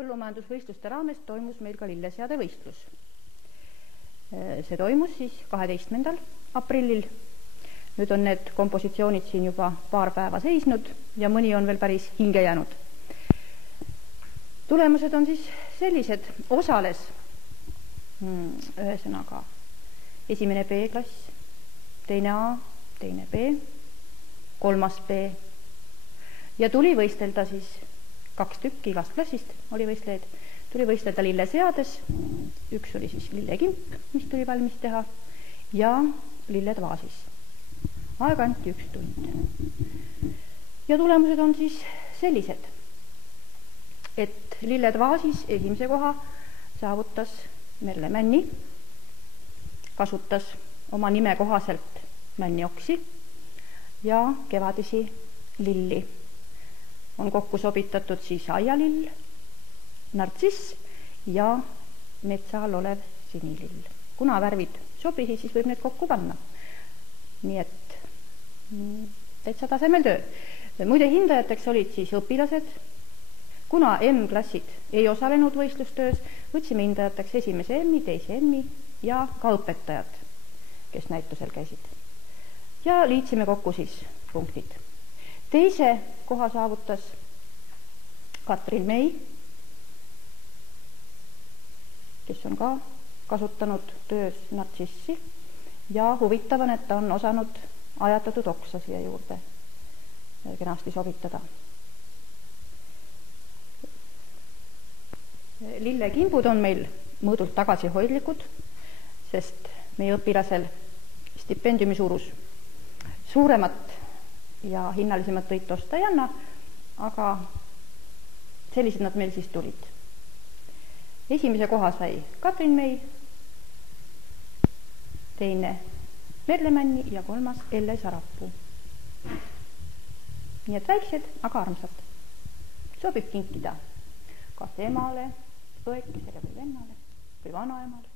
põllumajandusvõistluste raames toimus meil ka lilleseade võistlus. See toimus siis 12. aprillil. Nüüd on need kompositsioonid siin juba paar päeva seisnud ja mõni on veel päris hinge jäänud. Tulemused on siis sellised. Osales ühesõnaga esimene B-klass, teine A, teine B, 3. B ja tuli võistelda siis 2 tükki igast klassist oli võistlejaid. Tuli võistelda lilleseades, üks oli siis lillekimp, mis tuli valmis teha, ja lilled vaasis. Aega anti 1 tund. Ja tulemused on siis sellised, et lilled vaasis esimese koha saavutas Merle Männi, kasutas oma nime kohaselt männioksi ja kevadisi lilli. On kokku sobitatud siis aialill, nartsiss ja metsal olev sinilill. Kuna värvid sobihi, siis võib need kokku panna. Nii et täitsa tasemel töö. Muide hindajateks olid siis õpilased. Kuna M-klassid ei osalenud võistlustöös, võtsime hindajateks esimese M-i, teise M-i ja ka õpetajad, kes näitusel käisid. Ja liitsime kokku siis punktid. Teise koha saavutas Katrin Mei, kes on ka kasutanud töös nartsissi ja huvitavan, et ta on osanud ajatatud oksa siia juurde kenasti sobitada. Lillekimbud on meil mõõdult tagasihoidlikud, sest meie õpilasel stipendiumi suurus suuremat ja hinnalisemat võitu osta ei anna, aga sellised nad meil siis tulid. Esimese koha sai Katrin Mei, teine Merle Männi ja 3. Elle Sarapuu. Nii et väiksed, aga armsad. Sobib kinkida kas emale, õekesele või vennale või vanaemale.